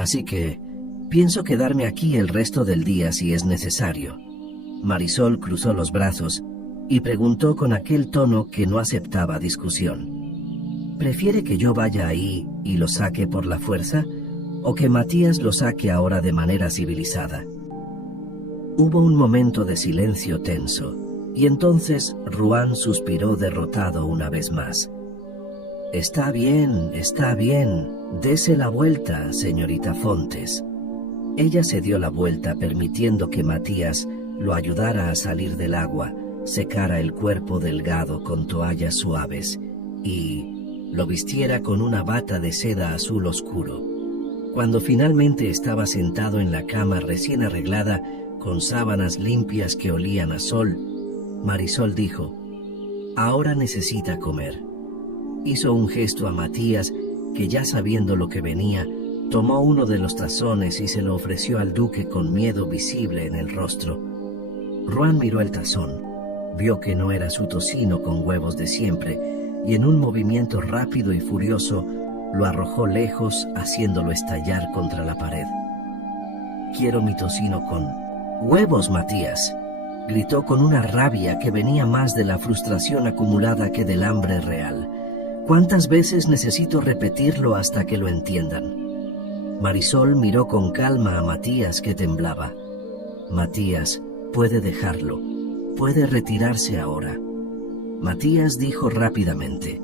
Así que pienso quedarme aquí el resto del día si es necesario. Marisol cruzó los brazos y preguntó con aquel tono que no aceptaba discusión. ¿Prefiere que yo vaya ahí y lo saque por la fuerza, o que Matías lo saque ahora de manera civilizada? Hubo un momento de silencio tenso, y entonces Ruan suspiró derrotado una vez más. Está bien, dese la vuelta, señorita Fontes. Ella se dio la vuelta permitiendo que Matías lo ayudara a salir del agua, secara el cuerpo delgado con toallas suaves y lo vistiera con una bata de seda azul oscuro. Cuando finalmente estaba sentado en la cama recién arreglada, con sábanas limpias que olían a sol, Marisol dijo: «Ahora necesita comer». Hizo un gesto a Matías, que ya sabiendo lo que venía, tomó uno de los tazones y se lo ofreció al duque con miedo visible en el rostro. Ruan miró el tazón, vio que no era su tocino con huevos de siempre, y en un movimiento rápido y furioso lo arrojó lejos, haciéndolo estallar contra la pared. «Quiero mi tocino con huevos, Matías», gritó con una rabia que venía más de la frustración acumulada que del hambre real. «¿Cuántas veces necesito repetirlo hasta que lo entiendan?». Marisol miró con calma a Matías, que temblaba. «Matías, puede dejarlo, puede retirarse ahora». Matías dijo rápidamente: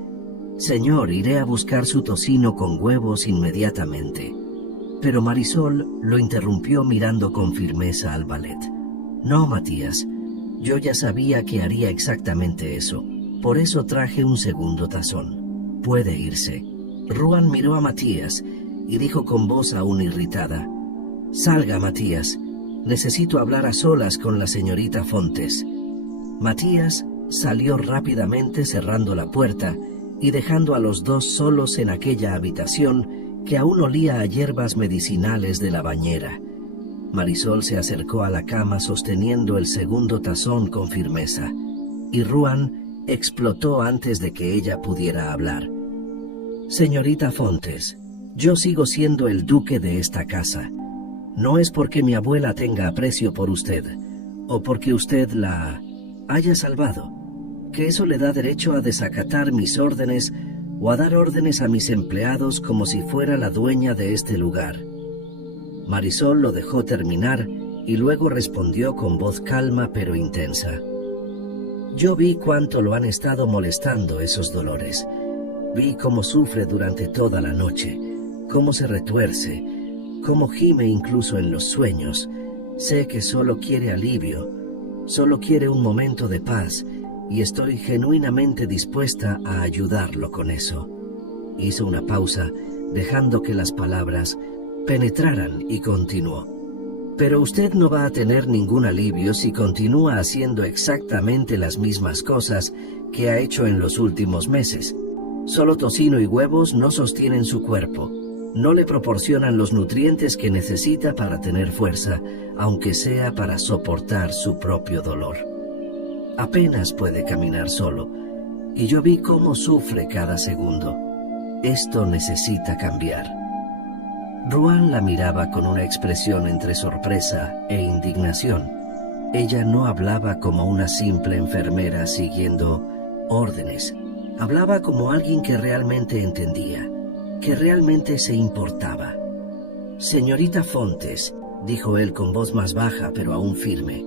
«Señor, iré a buscar su tocino con huevos inmediatamente». Pero Marisol lo interrumpió mirando con firmeza al valet. «No, Matías, yo ya sabía que haría exactamente eso. Por eso traje un segundo tazón. Puede irse». Ruan miró a Matías y dijo con voz aún irritada: «Salga, Matías. Necesito hablar a solas con la señorita Fontes». Matías salió rápidamente cerrando la puerta y dejando a los dos solos en aquella habitación que aún olía a hierbas medicinales de la bañera. Marisol se acercó a la cama sosteniendo el segundo tazón con firmeza, y Ruan explotó antes de que ella pudiera hablar. «Señorita Fontes, yo sigo siendo el duque de esta casa. No es porque mi abuela tenga aprecio por usted, o porque usted la haya salvado, que eso le da derecho a desacatar mis órdenes o a dar órdenes a mis empleados como si fuera la dueña de este lugar». Marisol lo dejó terminar y luego respondió con voz calma pero intensa: «Yo vi cuánto lo han estado molestando esos dolores. Vi cómo sufre durante toda la noche, cómo se retuerce, cómo gime incluso en los sueños. Sé que solo quiere alivio, solo quiere un momento de paz, y estoy genuinamente dispuesta a ayudarlo con eso». Hizo una pausa, dejando que las palabras penetraran, y continuó: «Pero usted no va a tener ningún alivio si continúa haciendo exactamente las mismas cosas que ha hecho en los últimos meses. Solo tocino y huevos no sostienen su cuerpo, no le proporcionan los nutrientes que necesita para tener fuerza, aunque sea para soportar su propio dolor. Apenas puede caminar solo, y yo vi cómo sufre cada segundo. Esto necesita cambiar». Ruan la miraba con una expresión entre sorpresa e indignación. Ella no hablaba como una simple enfermera siguiendo órdenes. Hablaba como alguien que realmente entendía, que realmente se importaba. «Señorita Fontes», dijo él con voz más baja pero aún firme,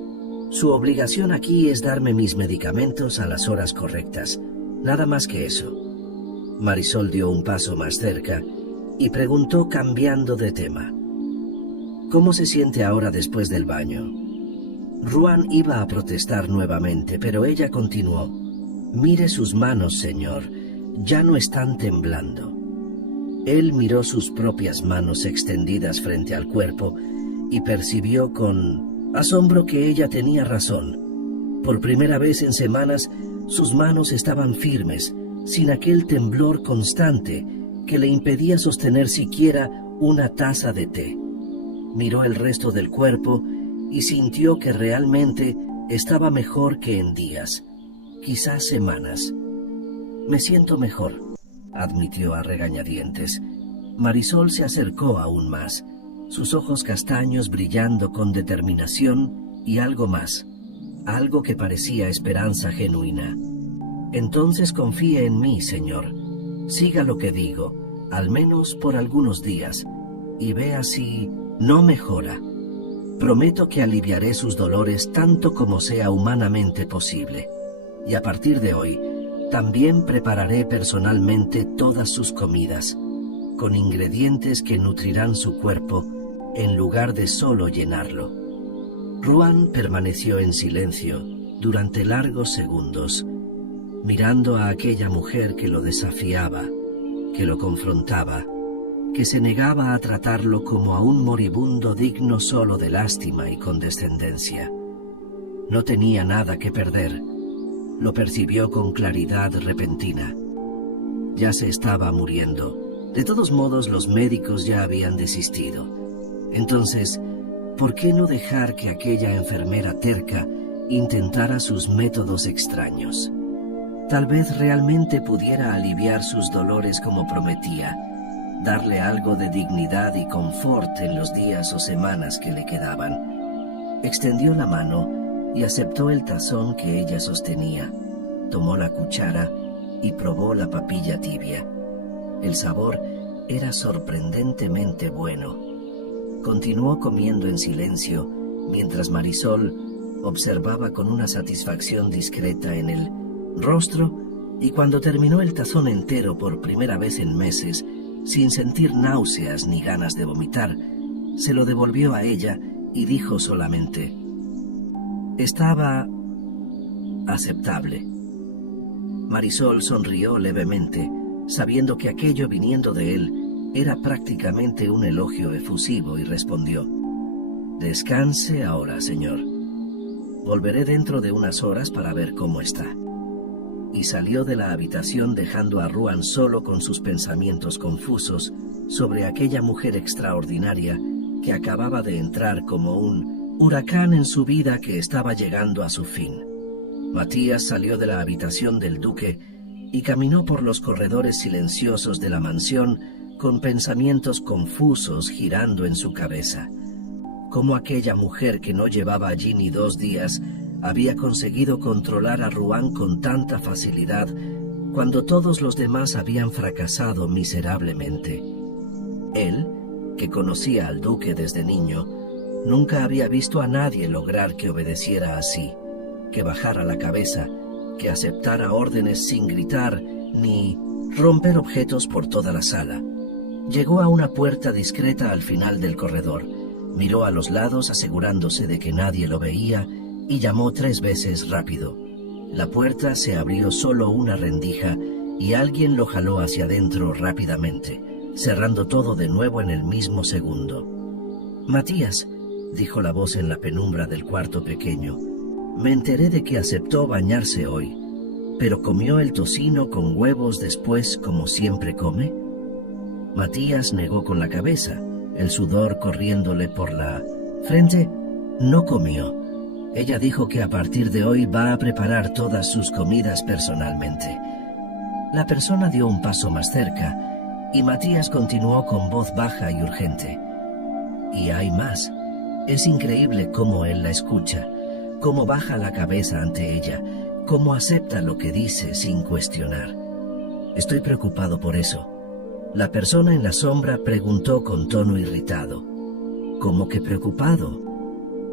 «su obligación aquí es darme mis medicamentos a las horas correctas. Nada más que eso». Marisol dio un paso más cerca y preguntó cambiando de tema: «¿Cómo se siente ahora después del baño?». Ruan iba a protestar nuevamente, pero ella continuó: «Mire sus manos, señor, ya no están temblando». Él miró sus propias manos extendidas frente al cuerpo y percibió con asombro que ella tenía razón. Por primera vez en semanas, sus manos estaban firmes, sin aquel temblor constante que le impedía sostener siquiera una taza de té. Miró el resto del cuerpo y sintió que realmente estaba mejor que en días, quizás semanas. «Me siento mejor», admitió a regañadientes. Marisol se acercó aún más. sus ojos castaños brillando con determinación y algo más, algo que parecía esperanza genuina. Entonces confíe en mí, señor. Siga lo que digo, al menos por algunos días, y vea si no mejora. Prometo que aliviaré sus dolores tanto como sea humanamente posible. Y a partir de hoy, también prepararé personalmente todas sus comidas, con ingredientes que nutrirán su cuerpo en lugar de solo llenarlo. Ruan permaneció en silencio durante largos segundos, mirando a aquella mujer que lo desafiaba, que lo confrontaba, que se negaba a tratarlo como a un moribundo digno solo de lástima y condescendencia. No tenía nada que perder. Lo percibió con claridad repentina. Ya se estaba muriendo. De todos modos, los médicos ya habían desistido. Entonces, ¿por qué no dejar que aquella enfermera terca intentara sus métodos extraños? Tal vez realmente pudiera aliviar sus dolores como prometía, darle algo de dignidad y confort en los días o semanas que le quedaban. Extendió la mano y aceptó el tazón que ella sostenía. Tomó la cuchara y probó la papilla tibia. El sabor era sorprendentemente bueno. Continuó comiendo en silencio, mientras Marisol observaba con una satisfacción discreta en el rostro, y cuando terminó el tazón entero por primera vez en meses, sin sentir náuseas ni ganas de vomitar, se lo devolvió a ella y dijo solamente: «Estaba aceptable». Marisol sonrió levemente, sabiendo que aquello viniendo de él era prácticamente un elogio efusivo, y respondió: «Descanse ahora, señor. Volveré dentro de unas horas para ver cómo está». Y salió de la habitación dejando a Ruan solo con sus pensamientos confusos sobre aquella mujer extraordinaria que acababa de entrar como un huracán en su vida que estaba llegando a su fin. Matías salió de la habitación del duque y caminó por los corredores silenciosos de la mansión con pensamientos confusos girando en su cabeza. Cómo aquella mujer que no llevaba allí ni 2 días había conseguido controlar a Ruan con tanta facilidad cuando todos los demás habían fracasado miserablemente. Él, que conocía al duque desde niño, nunca había visto a nadie lograr que obedeciera así, que bajara la cabeza, que aceptara órdenes sin gritar ni romper objetos por toda la sala. Llegó a una puerta discreta al final del corredor, miró a los lados asegurándose de que nadie lo veía y llamó 3 veces rápido. La puerta se abrió solo una rendija y alguien lo jaló hacia adentro rápidamente, cerrando todo de nuevo en el mismo segundo. «Matías», dijo la voz en la penumbra del cuarto pequeño, «me enteré de que aceptó bañarse hoy, pero comió el tocino con huevos después como siempre come». Matías negó con la cabeza, el sudor corriéndole por la frente. «No comió. Ella dijo que a partir de hoy va a preparar todas sus comidas personalmente». La persona dio un paso más cerca y Matías continuó con voz baja y urgente: «Y hay más. Es increíble cómo él la escucha, cómo baja la cabeza ante ella, cómo acepta lo que dice sin cuestionar. Estoy preocupado por eso». La persona en la sombra preguntó con tono irritado: «¿Cómo que preocupado?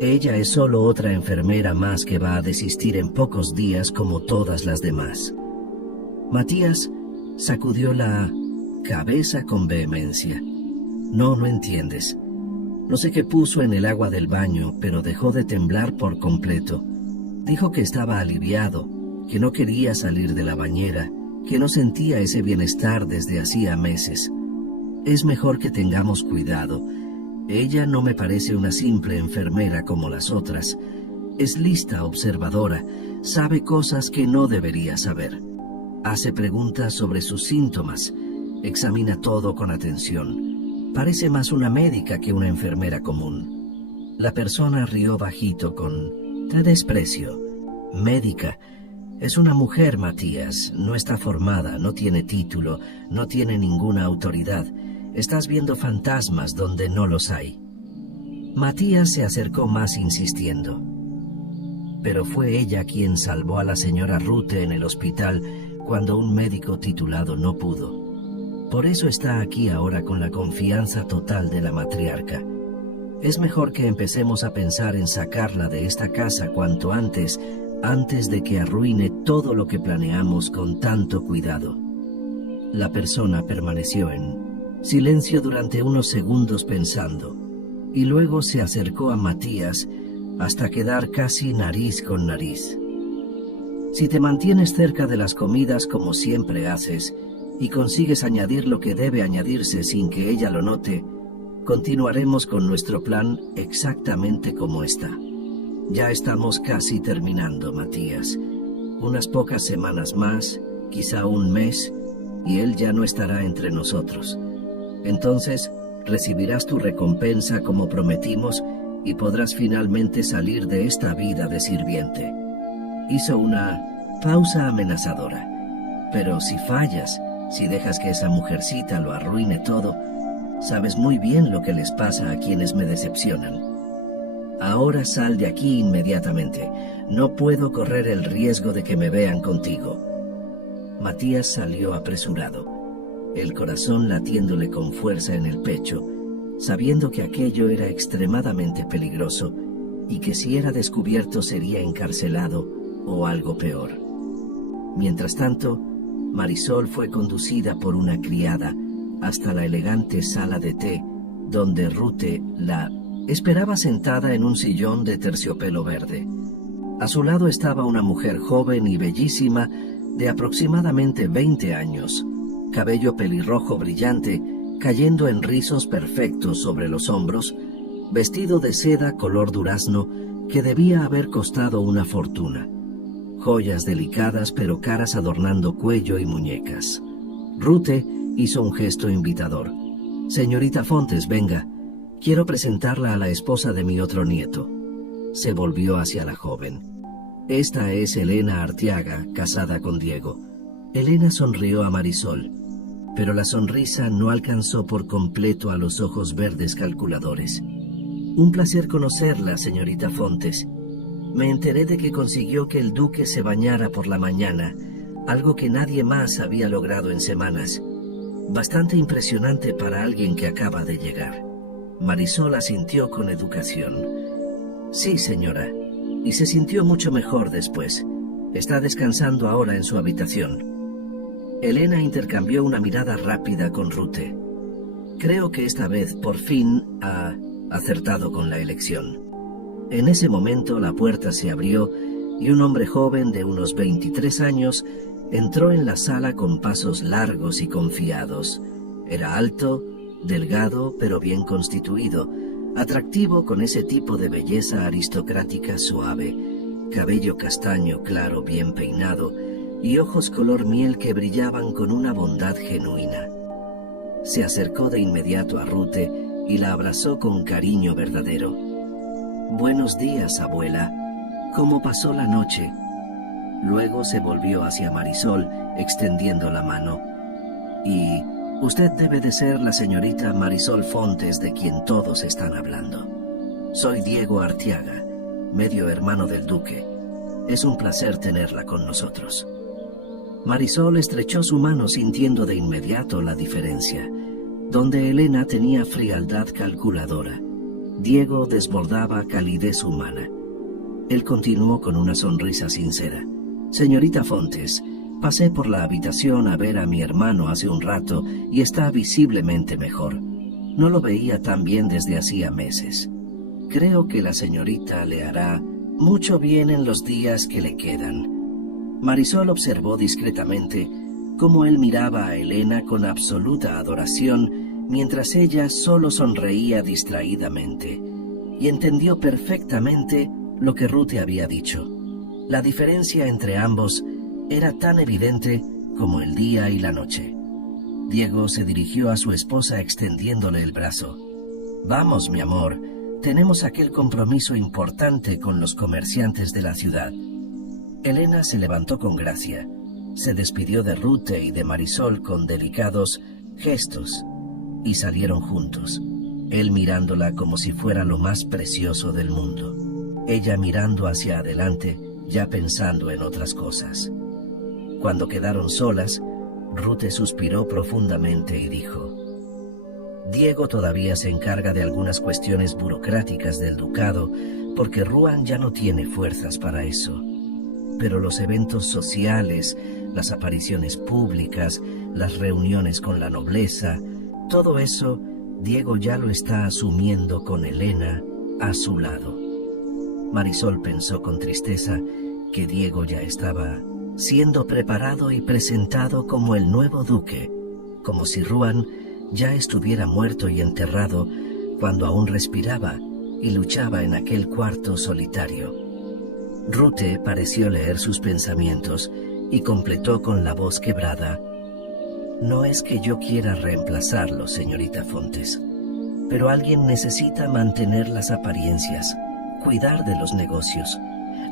Ella es solo otra enfermera más que va a desistir en pocos días como todas las demás». Matías sacudió la cabeza con vehemencia. No entiendes. No sé qué puso en el agua del baño, pero dejó de temblar por completo. Dijo que estaba aliviado, que no quería salir de la bañera, que no sentía ese bienestar desde hacía meses. Es mejor que tengamos cuidado. Ella no me parece una simple enfermera como las otras. Es lista, observadora, sabe cosas que no debería saber. Hace preguntas sobre sus síntomas, examina todo con atención. Parece más una médica que una enfermera común». La persona rió bajito con desprecio. «Médica. Es una mujer, Matías. No está formada, no tiene título, no tiene ninguna autoridad. Estás viendo fantasmas donde no los hay». Matías se acercó más insistiendo. Pero fue ella quien salvó a la señora Rute en el hospital cuando un médico titulado no pudo. Por eso está aquí ahora con la confianza total de la matriarca. Es mejor que empecemos a pensar en sacarla de esta casa cuanto antes de que arruine todo lo que planeamos con tanto cuidado. La persona permaneció en silencio durante unos segundos pensando, y luego se acercó a Matías hasta quedar casi nariz con nariz. Si te mantienes cerca de las comidas como siempre haces, y consigues añadir lo que debe añadirse sin que ella lo note, continuaremos con nuestro plan exactamente como está. Ya estamos casi terminando, Matías. Unas pocas semanas más, quizá un mes, y él ya no estará entre nosotros. Entonces, recibirás tu recompensa como prometimos y podrás finalmente salir de esta vida de sirviente. Hizo una pausa amenazadora. Pero si fallas, si dejas que esa mujercita lo arruine todo, sabes muy bien lo que les pasa a quienes me decepcionan. Ahora sal de aquí inmediatamente. No puedo correr el riesgo de que me vean contigo. Matías salió apresurado, el corazón latiéndole con fuerza en el pecho, sabiendo que aquello era extremadamente peligroso y que si era descubierto sería encarcelado o algo peor. Mientras tanto, Marisol fue conducida por una criada hasta la elegante sala de té, donde Rute la esperaba sentada en un sillón de terciopelo verde. A su lado estaba una mujer joven y bellísima de aproximadamente 20 años, cabello pelirrojo brillante cayendo en rizos perfectos sobre los hombros, vestido de seda color durazno que debía haber costado una fortuna, joyas delicadas pero caras adornando cuello y muñecas. Rute hizo un gesto invitador. «Señorita Fontes, venga. Quiero presentarla a la esposa de mi otro nieto». Se volvió hacia la joven. «Esta es Elena Arteaga, casada con Diego». Elena sonrió a Marisol, pero la sonrisa no alcanzó por completo a los ojos verdes calculadores. «Un placer conocerla, señorita Fontes. Me enteré de que consiguió que el duque se bañara por la mañana, algo que nadie más había logrado en semanas. Bastante impresionante para alguien que acaba de llegar». Marisol asintió con educación. «Sí, señora, y se sintió mucho mejor después. Está descansando ahora en su habitación». Elena intercambió una mirada rápida con Rute. «Creo que esta vez, por fin, ha acertado con la elección». En ese momento la puerta se abrió y un hombre joven de unos 23 años entró en la sala con pasos largos y confiados. Era alto, delgado pero bien constituido, atractivo con ese tipo de belleza aristocrática suave, cabello castaño claro bien peinado y ojos color miel que brillaban con una bondad genuina. Se acercó de inmediato a Rute y la abrazó con cariño verdadero. «Buenos días, abuela. ¿Cómo pasó la noche?» Luego se volvió hacia Marisol, extendiendo la mano. «Y usted debe de ser la señorita Marisol Fontes de quien todos están hablando. Soy Diego Arteaga, medio hermano del duque. Es un placer tenerla con nosotros». Marisol estrechó su mano sintiendo de inmediato la diferencia. Donde Elena tenía frialdad calculadora, Diego desbordaba calidez humana. Él continuó con una sonrisa sincera. «Señorita Fontes, pasé por la habitación a ver a mi hermano hace un rato y está visiblemente mejor. No lo veía tan bien desde hacía meses. Creo que la señorita le hará mucho bien en los días que le quedan». Marisol observó discretamente cómo él miraba a Elena con absoluta adoración mientras ella solo sonreía distraídamente, y entendió perfectamente lo que Rute había dicho. La diferencia entre ambos era tan evidente como el día y la noche. Diego se dirigió a su esposa extendiéndole el brazo. «Vamos, mi amor, tenemos aquel compromiso importante con los comerciantes de la ciudad». Elena se levantó con gracia, se despidió de Rute y de Marisol con delicados gestos y salieron juntos. él mirándola como si fuera lo más precioso del mundo, ella mirando hacia adelante, ya pensando en otras cosas. Cuando quedaron solas, Ruth suspiró profundamente y dijo: Diego todavía se encarga de algunas cuestiones burocráticas del ducado, porque Ruan ya no tiene fuerzas para eso. Pero los eventos sociales, las apariciones públicas, las reuniones con la nobleza, todo eso, Diego ya lo está asumiendo con Elena a su lado. Marisol pensó con tristeza que Diego ya estaba siendo preparado y presentado como el nuevo duque, como si Ruan ya estuviera muerto y enterrado cuando aún respiraba y luchaba en aquel cuarto solitario. Ruth pareció leer sus pensamientos y completó con la voz quebrada: No es que yo quiera reemplazarlo, señorita Fontes, pero alguien necesita mantener las apariencias, cuidar de los negocios.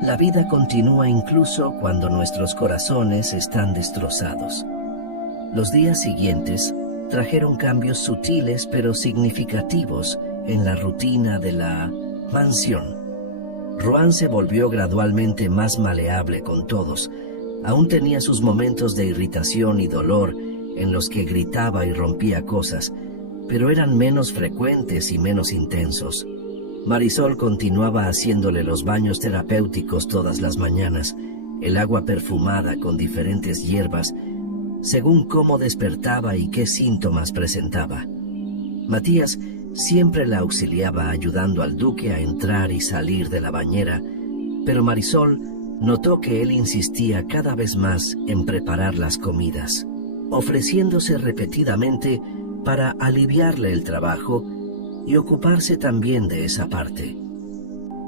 La vida continúa incluso cuando nuestros corazones están destrozados. Los días siguientes trajeron cambios sutiles pero significativos en la rutina de la mansión. Ruan se volvió gradualmente más maleable con todos. Aún tenía sus momentos de irritación y dolor en los que gritaba y rompía cosas, pero eran menos frecuentes y menos intensos. Marisol continuaba haciéndole los baños terapéuticos todas las mañanas, el agua perfumada con diferentes hierbas, según cómo despertaba y qué síntomas presentaba. Matías siempre la auxiliaba ayudando al duque a entrar y salir de la bañera, pero Marisol notó que él insistía cada vez más en preparar las comidas, ofreciéndose repetidamente para aliviarle el trabajo y ocuparse también de esa parte.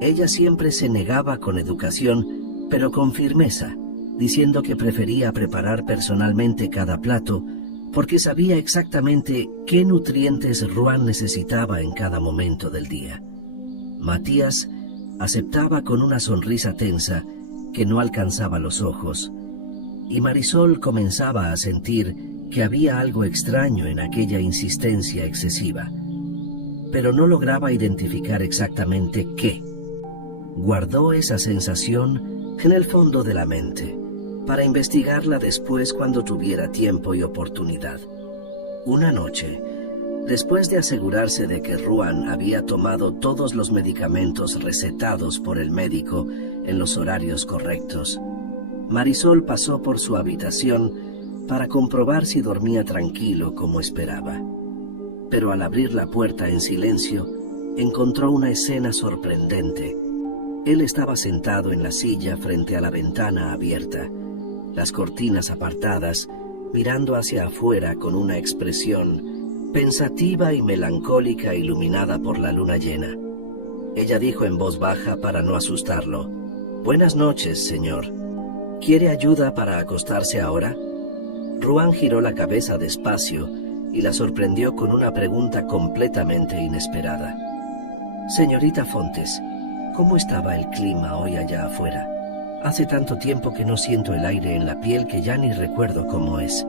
Ella siempre se negaba con educación, pero con firmeza, diciendo que prefería preparar personalmente cada plato porque sabía exactamente qué nutrientes Ruan necesitaba en cada momento del día. Matías aceptaba con una sonrisa tensa que no alcanzaba los ojos, y Marisol comenzaba a sentir que había algo extraño en aquella insistencia excesiva, pero no lograba identificar exactamente qué. Guardó esa sensación en el fondo de la mente, para investigarla después cuando tuviera tiempo y oportunidad. Una noche, después de asegurarse de que Ruan había tomado todos los medicamentos recetados por el médico en los horarios correctos, Marisol pasó por su habitación para comprobar si dormía tranquilo como esperaba. Pero al abrir la puerta en silencio, encontró una escena sorprendente. Él estaba sentado en la silla frente a la ventana abierta, las cortinas apartadas, mirando hacia afuera con una expresión pensativa y melancólica iluminada por la luna llena. Ella dijo en voz baja para no asustarlo: «Buenas noches, señor. ¿Quiere ayuda para acostarse ahora?» Ruan giró la cabeza despacio y la sorprendió con una pregunta completamente inesperada. «Señorita Fontes, ¿cómo estaba el clima hoy allá afuera? Hace tanto tiempo que no siento el aire en la piel que ya ni recuerdo cómo es».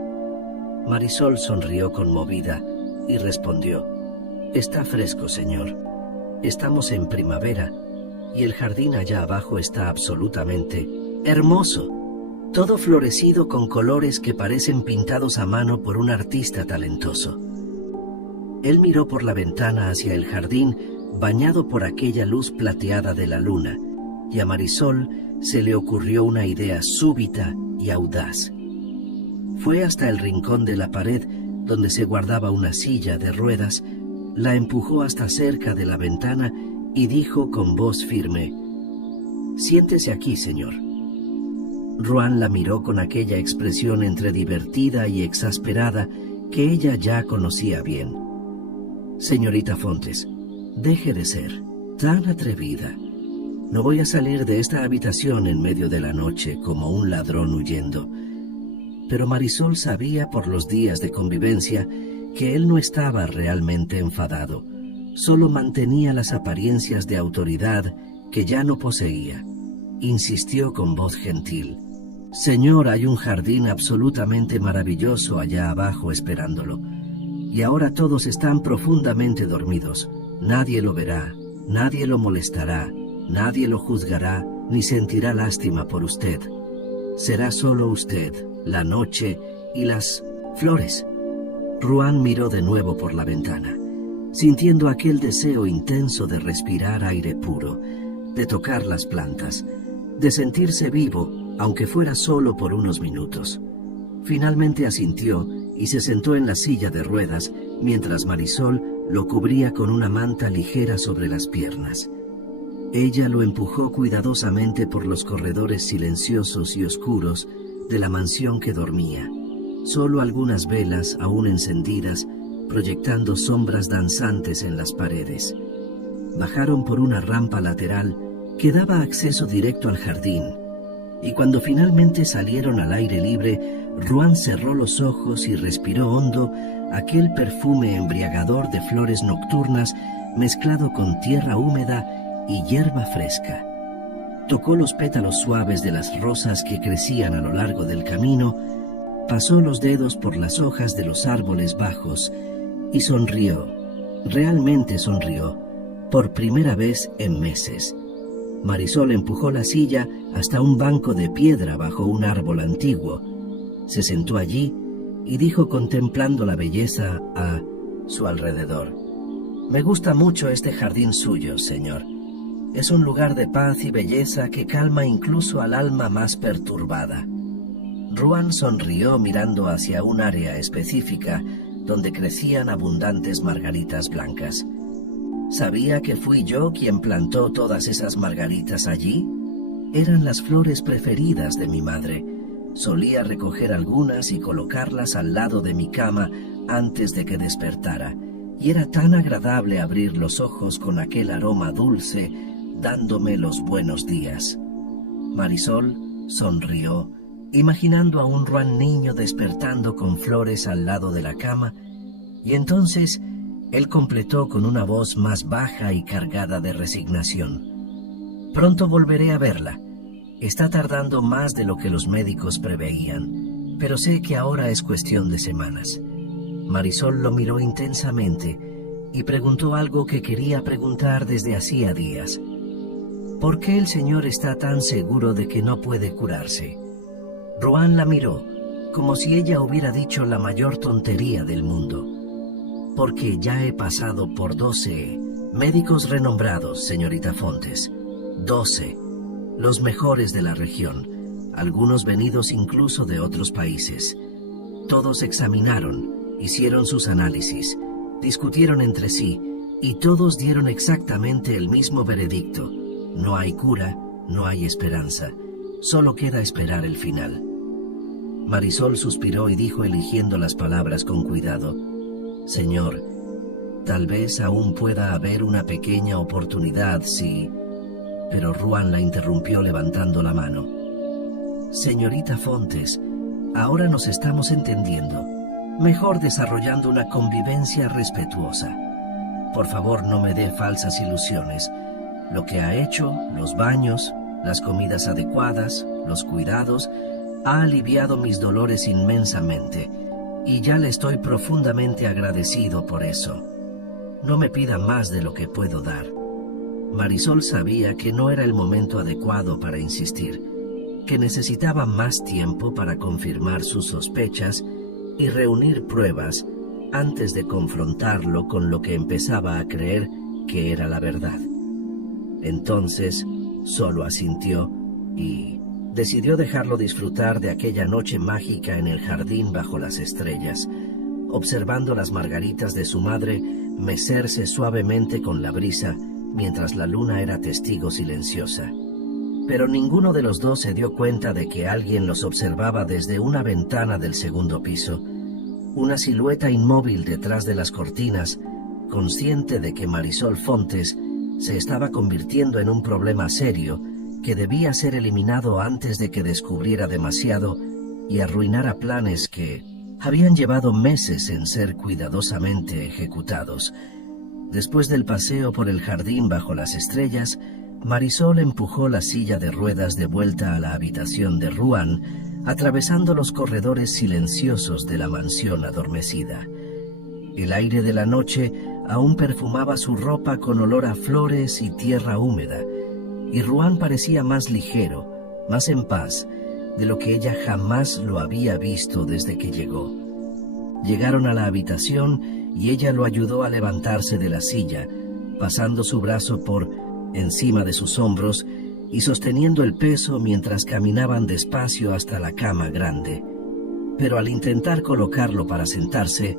Marisol sonrió conmovida y respondió: «Está fresco, señor. Estamos en primavera y el jardín allá abajo está absolutamente hermoso. Todo florecido con colores que parecen pintados a mano por un artista talentoso». Él miró por la ventana hacia el jardín, bañado por aquella luz plateada de la luna, y a Marisol se le ocurrió una idea súbita y audaz. Fue hasta el rincón de la pared donde se guardaba una silla de ruedas, la empujó hasta cerca de la ventana y dijo con voz firme: «Siéntese aquí, señor». Ruan la miró con aquella expresión entre divertida y exasperada que ella ya conocía bien. «Señorita Fontes, deje de ser tan atrevida. No voy a salir de esta habitación en medio de la noche como un ladrón huyendo». Pero Marisol sabía por los días de convivencia que él no estaba realmente enfadado, solo mantenía las apariencias de autoridad que ya no poseía. Insistió con voz gentil: «Señor, hay un jardín absolutamente maravilloso allá abajo esperándolo. y ahora todos están profundamente dormidos. Nadie lo verá, nadie lo molestará, nadie lo juzgará, ni sentirá lástima por usted. Será solo usted, la noche y las flores. Ruan miró de nuevo por la ventana, sintiendo aquel deseo intenso de respirar aire puro, de tocar las plantas, de sentirse vivo, aunque fuera solo por unos minutos. Finalmente asintió y se sentó en la silla de ruedas mientras Marisol lo cubría con una manta ligera sobre las piernas. Ella lo empujó cuidadosamente por los corredores silenciosos y oscuros de la mansión que dormía, solo algunas velas aún encendidas, proyectando sombras danzantes en las paredes. Bajaron por una rampa lateral que daba acceso directo al jardín, y cuando finalmente salieron al aire libre, Ruan cerró los ojos y respiró hondo aquel perfume embriagador de flores nocturnas mezclado con tierra húmeda y hierba fresca. Tocó los pétalos suaves de las rosas que crecían a lo largo del camino, pasó los dedos por las hojas de los árboles bajos y sonrió, realmente sonrió, por primera vez en meses. Marisol empujó la silla hasta un banco de piedra bajo un árbol antiguo. Se sentó allí y dijo contemplando la belleza a su alrededor: «Me gusta mucho este jardín suyo, señor. Es un lugar de paz y belleza que calma incluso al alma más perturbada». Ruan sonrió mirando hacia un área específica donde crecían abundantes margaritas blancas. ¿Sabía que fui yo quien plantó todas esas margaritas allí? Eran las flores preferidas de mi madre. Solía recoger algunas y colocarlas al lado de mi cama antes de que despertara, y era tan agradable abrir los ojos con aquel aroma dulce, dándome los buenos días. Marisol sonrió, imaginando a un Ruan niño despertando con flores al lado de la cama, y entonces él completó con una voz más baja y cargada de resignación: «Pronto volveré a verla. Está tardando más de lo que los médicos preveían, pero sé que ahora es cuestión de semanas». Marisol lo miró intensamente y preguntó algo que quería preguntar desde hacía días: ¿por qué el señor está tan seguro de que no puede curarse? Ruan la miró, como si ella hubiera dicho la mayor tontería del mundo. «Porque ya he pasado por 12 médicos renombrados, señorita Fontes. 12, los mejores de la región, algunos venidos incluso de otros países. Todos examinaron, hicieron sus análisis, discutieron entre sí, y todos dieron exactamente el mismo veredicto: no hay cura, no hay esperanza, solo queda esperar el final». Marisol suspiró y dijo, eligiendo las palabras con cuidado: «Señor, tal vez aún pueda haber una pequeña oportunidad si...». Pero Ruan la interrumpió levantando la mano: «Señorita Fontes, ahora nos estamos entendiendo. Mejor desarrollando una convivencia respetuosa. Por favor, no me dé falsas ilusiones. Lo que ha hecho, los baños, las comidas adecuadas, los cuidados, ha aliviado mis dolores inmensamente, y ya le estoy profundamente agradecido por eso. No me pida más de lo que puedo dar». Marisol sabía que no era el momento adecuado para insistir, que necesitaba más tiempo para confirmar sus sospechas y reunir pruebas antes de confrontarlo con lo que empezaba a creer que era la verdad. Entonces solo asintió y decidió dejarlo disfrutar de aquella noche mágica en el jardín bajo las estrellas, observando las margaritas de su madre mecerse suavemente con la brisa mientras la luna era testigo silenciosa. Pero ninguno de los dos se dio cuenta de que alguien los observaba desde una ventana del segundo piso, una silueta inmóvil detrás de las cortinas, consciente de que Marisol Fontes se estaba convirtiendo en un problema serio que debía ser eliminado antes de que descubriera demasiado y arruinara planes que habían llevado meses en ser cuidadosamente ejecutados. Después del paseo por el jardín bajo las estrellas, Marisol empujó la silla de ruedas de vuelta a la habitación de Ruan, atravesando los corredores silenciosos de la mansión adormecida. El aire de la noche aún perfumaba su ropa con olor a flores y tierra húmeda, y Ruan parecía más ligero, más en paz, de lo que ella jamás lo había visto desde que llegó. Llegaron a la habitación y ella lo ayudó a levantarse de la silla, pasando su brazo por encima de sus hombros y sosteniendo el peso mientras caminaban despacio hasta la cama grande. Pero al intentar colocarlo para sentarse,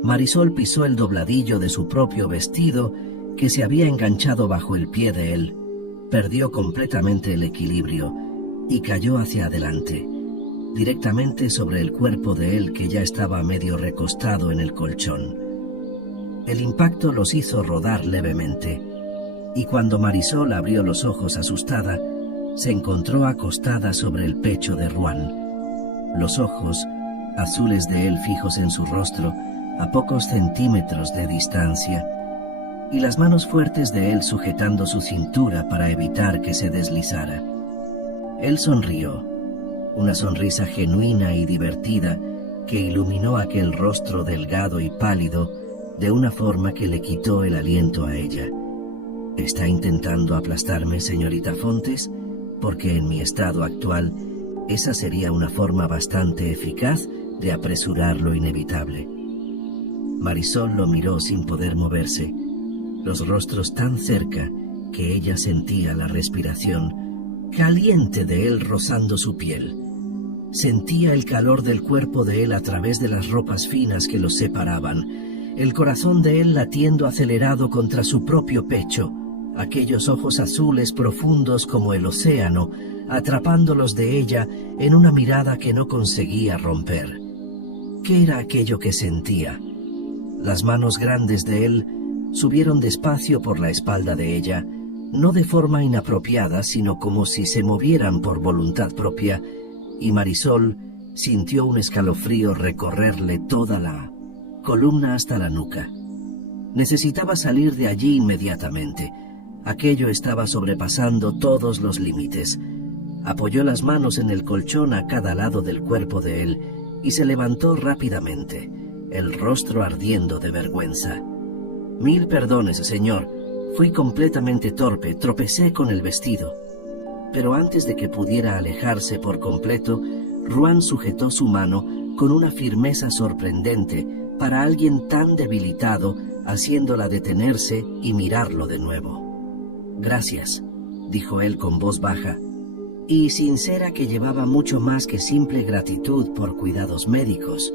Marisol pisó el dobladillo de su propio vestido que se había enganchado bajo el pie de él, perdió completamente el equilibrio y cayó hacia adelante, directamente sobre el cuerpo de él que ya estaba medio recostado en el colchón. El impacto los hizo rodar levemente, y cuando Marisol abrió los ojos asustada, se encontró acostada sobre el pecho de Ruan. Los ojos, azules de él fijos en su rostro, a pocos centímetros de distancia, y las manos fuertes de él sujetando su cintura para evitar que se deslizara. Él sonrió, una sonrisa genuina y divertida que iluminó aquel rostro delgado y pálido de una forma que le quitó el aliento a ella. ¿Está intentando aplastarme, señorita Fontes? Porque en mi estado actual, esa sería una forma bastante eficaz de apresurar lo inevitable. Marisol lo miró sin poder moverse, los rostros tan cerca que ella sentía la respiración caliente de él rozando su piel. Sentía el calor del cuerpo de él a través de las ropas finas que los separaban, el corazón de él latiendo acelerado contra su propio pecho, aquellos ojos azules profundos como el océano, atrapándolos de ella en una mirada que no conseguía romper. ¿Qué era aquello que sentía? Las manos grandes de él subieron despacio por la espalda de ella, no de forma inapropiada, sino como si se movieran por voluntad propia, y Marisol sintió un escalofrío recorrerle toda la columna hasta la nuca. Necesitaba salir de allí inmediatamente. Aquello estaba sobrepasando todos los límites. Apoyó las manos en el colchón a cada lado del cuerpo de él y se levantó rápidamente, el rostro ardiendo de vergüenza. «Mil perdones, señor. Fui completamente torpe, tropecé con el vestido». Pero antes de que pudiera alejarse por completo, Ruan sujetó su mano con una firmeza sorprendente para alguien tan debilitado, haciéndola detenerse y mirarlo de nuevo. «Gracias», dijo él con voz baja, y sincera que llevaba mucho más que simple gratitud por cuidados médicos,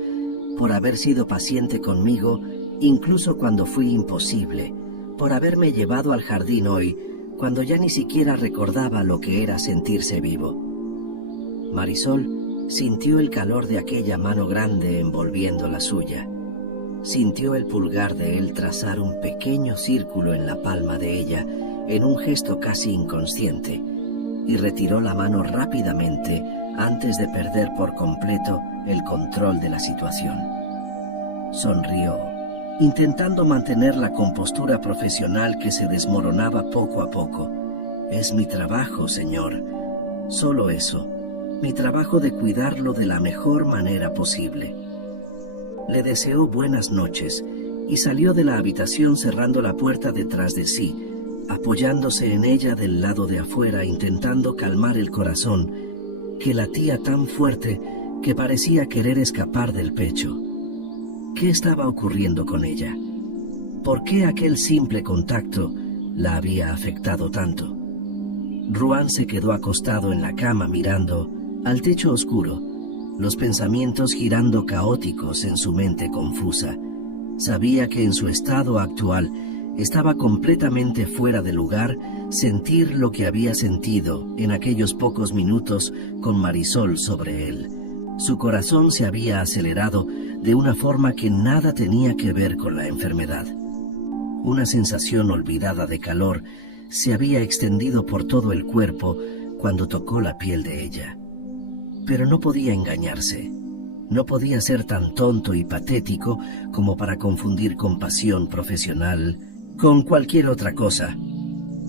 por haber sido paciente conmigo, incluso cuando fui imposible, por haberme llevado al jardín hoy, cuando ya ni siquiera recordaba lo que era sentirse vivo. Marisol sintió el calor de aquella mano grande envolviendo la suya. Sintió el pulgar de él trazar un pequeño círculo en la palma de ella, en un gesto casi inconsciente, y retiró la mano rápidamente antes de perder por completo el control de la situación. Sonrió, intentando mantener la compostura profesional que se desmoronaba poco a poco. «Es mi trabajo, señor. Solo eso. Mi trabajo de cuidarlo de la mejor manera posible». Le deseó buenas noches y salió de la habitación cerrando la puerta detrás de sí, apoyándose en ella del lado de afuera, intentando calmar el corazón, que latía tan fuerte que parecía querer escapar del pecho. ¿Qué estaba ocurriendo con ella? ¿Por qué aquel simple contacto la había afectado tanto? Ruan se quedó acostado en la cama mirando al techo oscuro, los pensamientos girando caóticos en su mente confusa. Sabía que en su estado actual estaba completamente fuera de lugar sentir lo que había sentido en aquellos pocos minutos con Marisol sobre él. Su corazón se había acelerado de una forma que nada tenía que ver con la enfermedad. Una sensación olvidada de calor se había extendido por todo el cuerpo cuando tocó la piel de ella. Pero no podía engañarse. No podía ser tan tonto y patético como para confundir compasión profesional con cualquier otra cosa.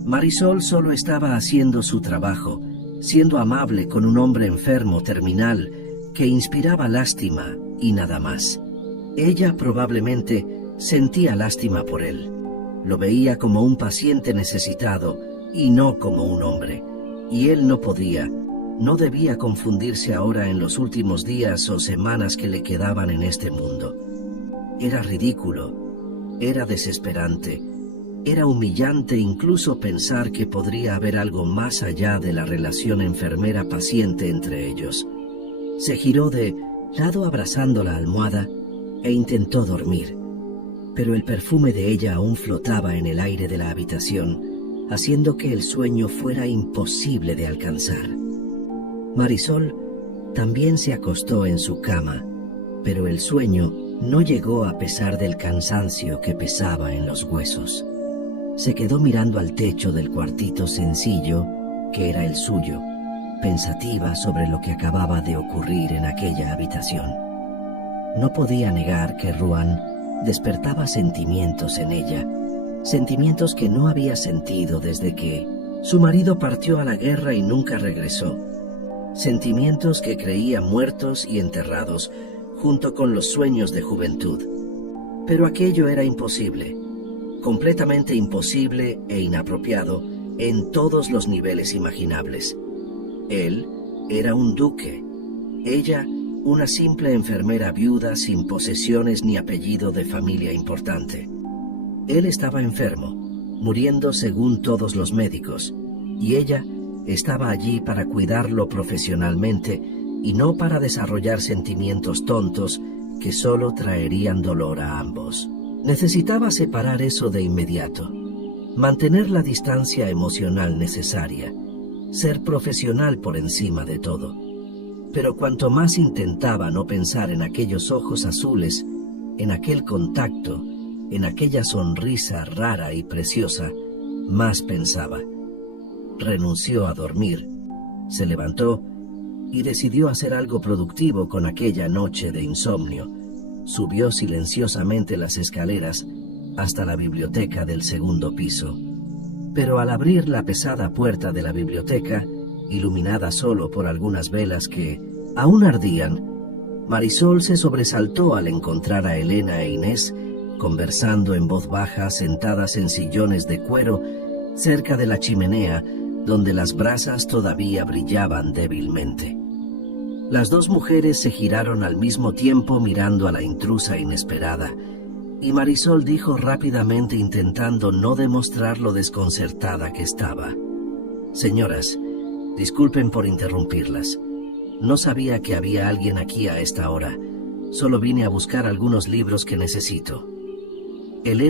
Marisol solo estaba haciendo su trabajo, siendo amable con un hombre enfermo terminal que inspiraba lástima y nada más. Ella probablemente Sentía lástima por él. Lo veía como un paciente necesitado y no como un hombre. Y él no debía confundirse ahora en los últimos días o semanas que le quedaban en este mundo. Era ridículo, era desesperante, era humillante incluso pensar que podría haber algo más allá de la relación enfermera-paciente entre ellos. Se giró de lado abrazando la almohada e intentó dormir, pero el perfume de ella aún flotaba en el aire de la habitación, haciendo que el sueño fuera imposible de alcanzar. Marisol también se acostó en su cama, pero el sueño no llegó a pesar del cansancio que pesaba en los huesos. Se quedó mirando al techo del cuartito sencillo que era el suyo, pensativa sobre lo que acababa de ocurrir en aquella habitación. No podía negar que Ruan despertaba sentimientos en ella, sentimientos que no había sentido desde que su marido partió a la guerra y nunca regresó, sentimientos que creía muertos y enterrados junto con los sueños de juventud. Pero aquello era imposible, completamente imposible e inapropiado en todos los niveles imaginables. Él era un duque, ella una simple enfermera viuda sin posesiones ni apellido de familia importante. Él estaba enfermo, muriendo según todos los médicos, y ella estaba allí para cuidarlo profesionalmente y no para desarrollar sentimientos tontos que solo traerían dolor a ambos. Necesitaba separar eso de inmediato, mantener la distancia emocional necesaria, ser profesional por encima de todo. Pero cuanto más intentaba no pensar en aquellos ojos azules, en aquel contacto, en aquella sonrisa rara y preciosa, más pensaba. Renunció a dormir, se levantó y decidió hacer algo productivo con aquella noche de insomnio. Subió silenciosamente las escaleras hasta la biblioteca del segundo piso. Pero al abrir la pesada puerta de la biblioteca, iluminada solo por algunas velas que aún ardían, Marisol se sobresaltó al encontrar a Elena e Inés conversando en voz baja, sentadas en sillones de cuero cerca de la chimenea donde las brasas todavía brillaban débilmente. Las dos mujeres se giraron al mismo tiempo mirando a la intrusa inesperada, y Marisol dijo rápidamente intentando no demostrar lo desconcertada que estaba: «Señoras, disculpen por interrumpirlas. No sabía que había alguien aquí a esta hora. Solo vine a buscar algunos libros que necesito». Elena